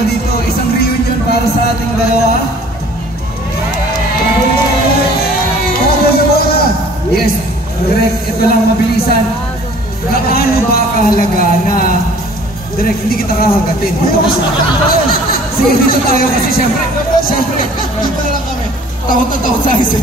ano dito, isang reunion para sa ating dalawa. Yes, direct, ito lang mabilisan. Gaano ba kahalaga na direct, hindi kita kahagatin dito ka sa akin? Sige, dito tayo kasi syempre, dito na lang kami. Takot na takot sa akin.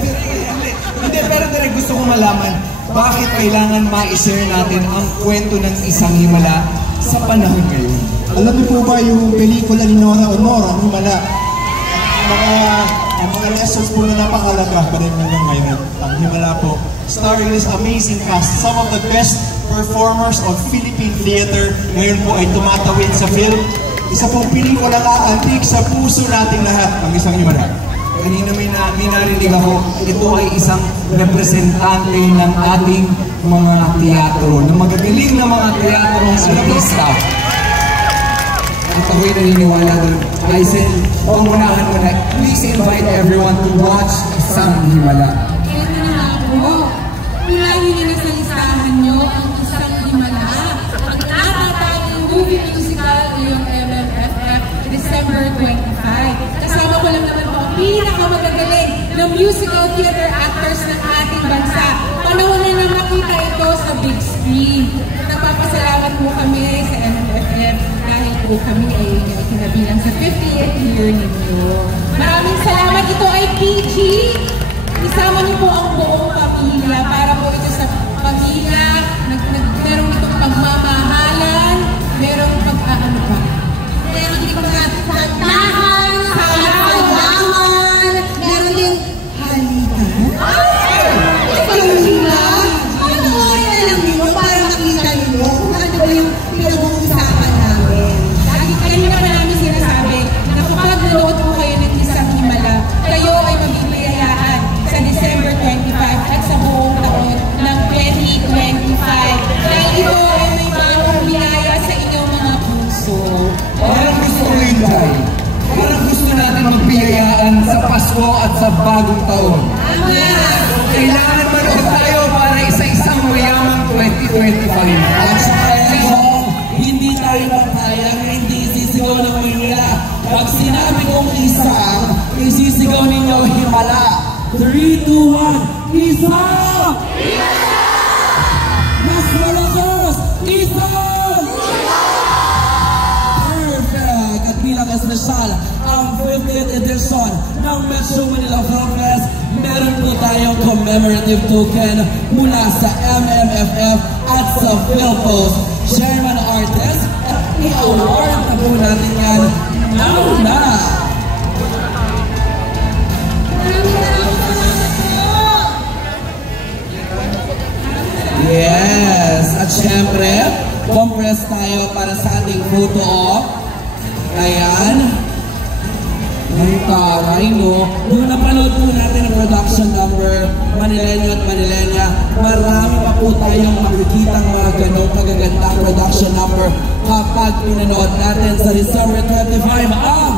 Hindi, pero direct gusto kong malaman, bakit kailangan ma-share natin ang kwento ng isang himala sa panahon ngayon? Alam niyo po ba yung pelikula ni Nora Honor, ang himala? Ang mga lessons po na napakalaga pa rin ngayon. Ang himala po, starring this amazing cast, some of the best performers of Philippine theater, ngayon po ay tumatawid sa film. Isa pong pelikula na antik sa puso nating lahat, ang isang himala. Kanina may narinig ako, ito ay isang representante ng ating mga teatro, ng magagaling na mga teatrong artista. At ako'y naniniwala doon. Aizen, pangunahan mo na, please invite everyone to watch Isang Himala. Ito na nga po. Ulahin niyo na sa listahan niyo ang Isang Himala. Ang nakatanging movie musical ngayong MMFF December 25. Kasama ko lang naman po ang pinakamagagaling na musical theater actors ng ating bansa. Panahon na nang makita ito sa big screen. Nagpapasalamat po kami sa MMFF dahil po kami ay kinabilang sa 50th year ninyo. Maraming salamat. Ito ay PG. Isama niyo po ang buong pamilya para po ito sa pamilya. Merong itong pagmamahalan, merong pag-aano pa. Meron din pagkatahan, salawan, meron din halikan. Panoorin na lang nyo para makita nyo kung ano ba yung pinag-uusapan namin. Kanina pa namin sinasabi na kapag nanood po kayo ng Isang Himala, kayo ay mabibiyayaan sa December 25 at sa buong taon ng 2025. Dahil ito ay may bagong biyaya sa inyong mga puso. Parang gusto ko rin tayo. Parang gusto natin magbiyayaan sa Pasko at sa bagong taon. Kailangan manood tayo para isa-isang mayamang 2025. Hindi tayo makaya na hindi isisigaw ng Manila. Pag sinabi kong isang, isisigaw ninyo himala. 3, 2, 1, isang! Mas malakas! Isang! Perfect! At bilang espesyal, ang 50th edition ng Metro Manila Film Fest, meron po tayong commemorative token mula sa MMFF at sa PhilPost. Chairman Artist, at i-award na po natin yan na. Yes! At syempre, compress tayo para sa ating photo op. Ayan. Ang taray, no? Nung napanood po natin ang production number, Manileño at Manilenya, marami pa po tayong makikita mga ganong kagagandang production number kapag pinanood natin sa December 25 ang